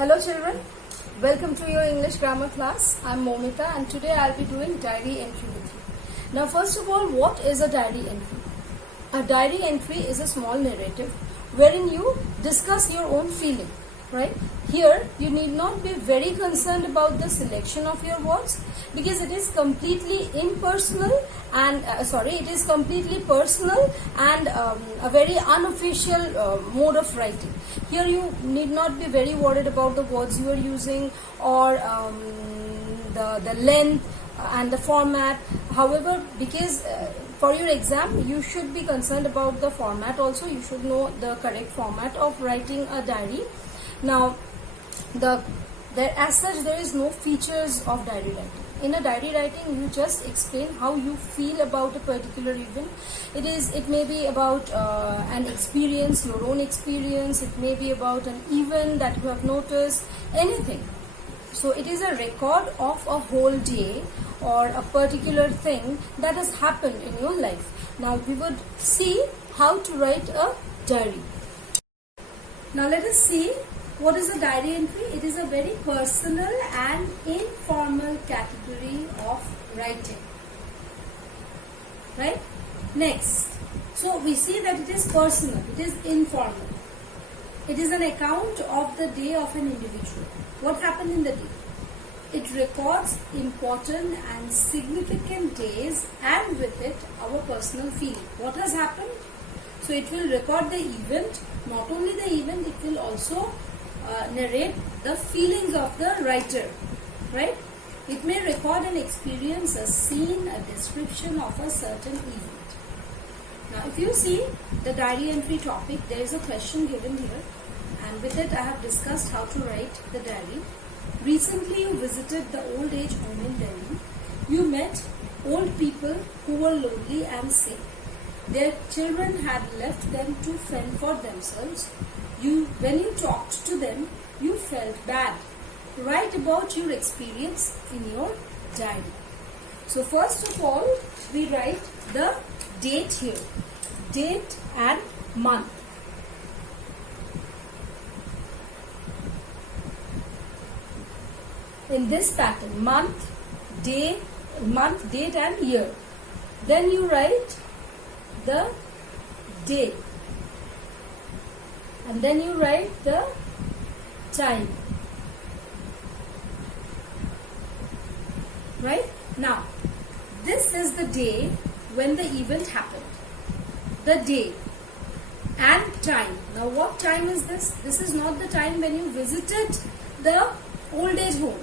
Hello children, welcome to your English grammar class. I'm Momita and today I'll be doing diary entry with you. Now first of all, what is a diary entry? A diary entry is a small narrative wherein you discuss your own feeling, right? Here you need not be very concerned about the selection of your words because it is completely impersonal and it is completely personal and a very unofficial mode of writing. Here you need not be very worried about the words you are using or the length and the format. However, because for your exam you should be concerned about the format also. You should know the correct format of writing a diary. Now, as such, there is no features of diary writing. In a diary writing, you just explain how you feel about a particular event. It may be about an experience, your own experience. It may be about an event that you have noticed, anything. So it is a record of a whole day or a particular thing that has happened in your life. Now we would see how to write a diary. Now let us see what is a diary entry. It is a very personal and informal category of writing. Right? Next. So we see that it is personal, it is informal. It is an account of the day of an individual. What happened in the day? It records important and significant days and with it our personal feeling. What has happened? So it will record the event. Not only the event, it will also narrate the feelings of the writer, right? It may record an experience, a scene, a description of a certain event. Now, if you see the diary entry topic, there is a question given here, and with it I have discussed how to write the diary. Recently, you visited the old age home in Delhi. You met old people who were lonely and sick. Their children had left them to fend for themselves. When you talked to them, you felt bad. Write about your experience in your diary. So first of all, we write the date here. Date and month. In this pattern, month, date and year. Then you write the day. And then you write the time. Right? Now, this is the day when the event happened. The day and time. Now, what time is this? This is not the time when you visited the old age home.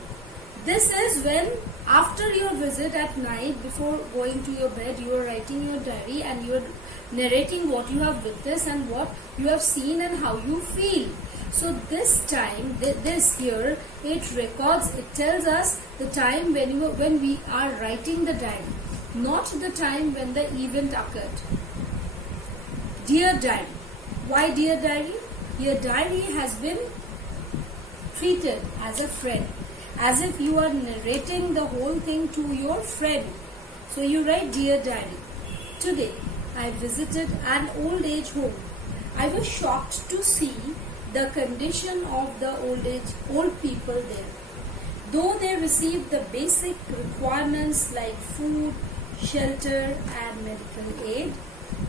This is when after your visit at night, before going to your bed, you are writing your diary and you are narrating what you have witnessed and what you have seen and how you feel. So this time, this here, it records, it tells us the time when we are writing the diary, not the time when the event occurred. Dear diary. Why dear diary? Your diary has been treated as a friend, as if you are narrating the whole thing to your friend. So you write, dear diary. Today, I visited an old age home. I was shocked to see the condition of the old people there. Though they received the basic requirements like food, shelter and medical aid,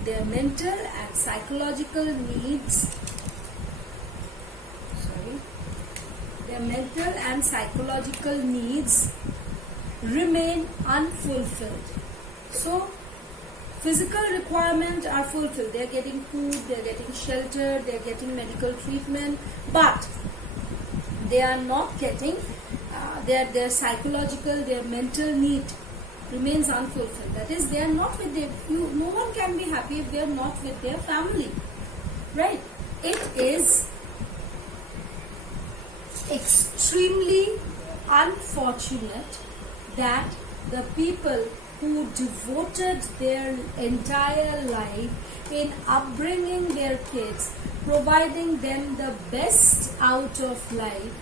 their mental and psychological needs remain unfulfilled. So physical requirements are fulfilled. They are getting food, they are getting shelter, they are getting medical treatment, but they are not getting their psychological, their mental need remains unfulfilled. That is, they are not with their. No one can be happy if they are not with their family, right? It is extremely unfortunate that the people who devoted their entire life in upbringing their kids, providing them the best out of life,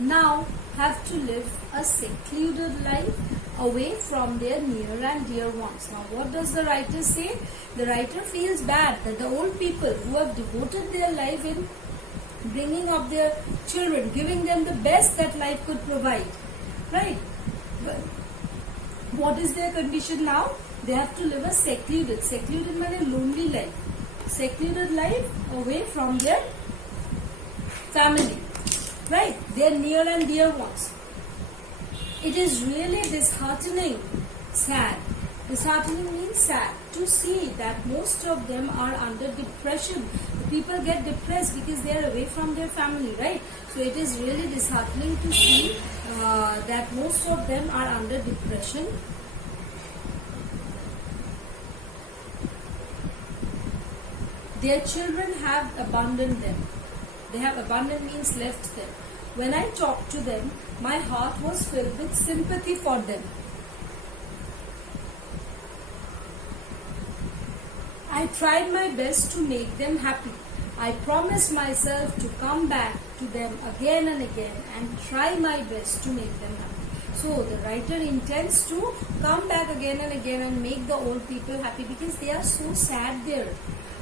now have to live a secluded life away from their near and dear ones. Now, what does the writer say? The writer feels bad that the old people who have devoted their life in bringing up their children, giving them the best that life could provide, right? But what is their condition now? They have to live a secluded means lonely life, secluded life away from their family, right? Their near and dear ones. It is really disheartening, sad. Disheartening means sad to see that most of them are under depression. People get depressed because they are away from their family, right? So it is really disheartening to see that most of them are under depression. Their children have abandoned them. They have abandoned means left them. When I talked to them, my heart was filled with sympathy for them. I tried my best to make them happy. I promised myself to come back to them again and again and try my best to make them happy. So the writer intends to come back again and again and make the old people happy because they are so sad there,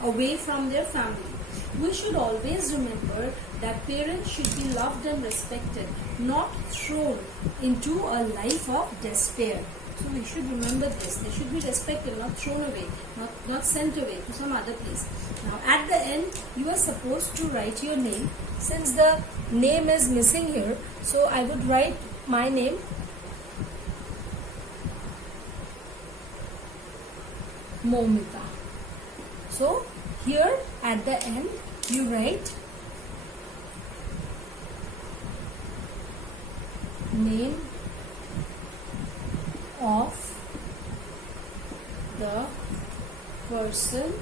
away from their family. We should always remember that parents should be loved and respected, not thrown into a life of despair. So we should remember this. They should be respected, not thrown away, not sent away to some other place. Now at the end, you are supposed to write your name. Since the name is missing here, so I would write my name. Momita. So here at the end, you write name of the person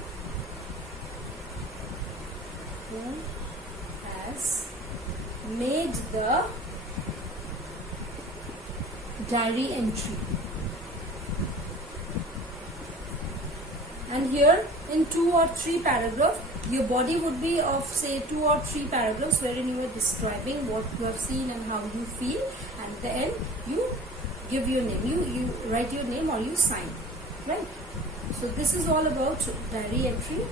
who has made the diary entry. And here in 2 or 3 paragraphs, your body would be of say 2 or 3 paragraphs wherein you are describing what you have seen and how you feel, and at the end you give your name, you write your name or you sign, right? So this is all about diary entry,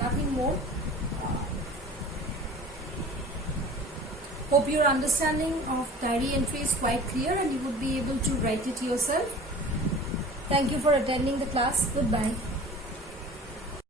nothing more. Hope your understanding of diary entry is quite clear and you would be able to write it yourself. Thank you for attending the class. Goodbye.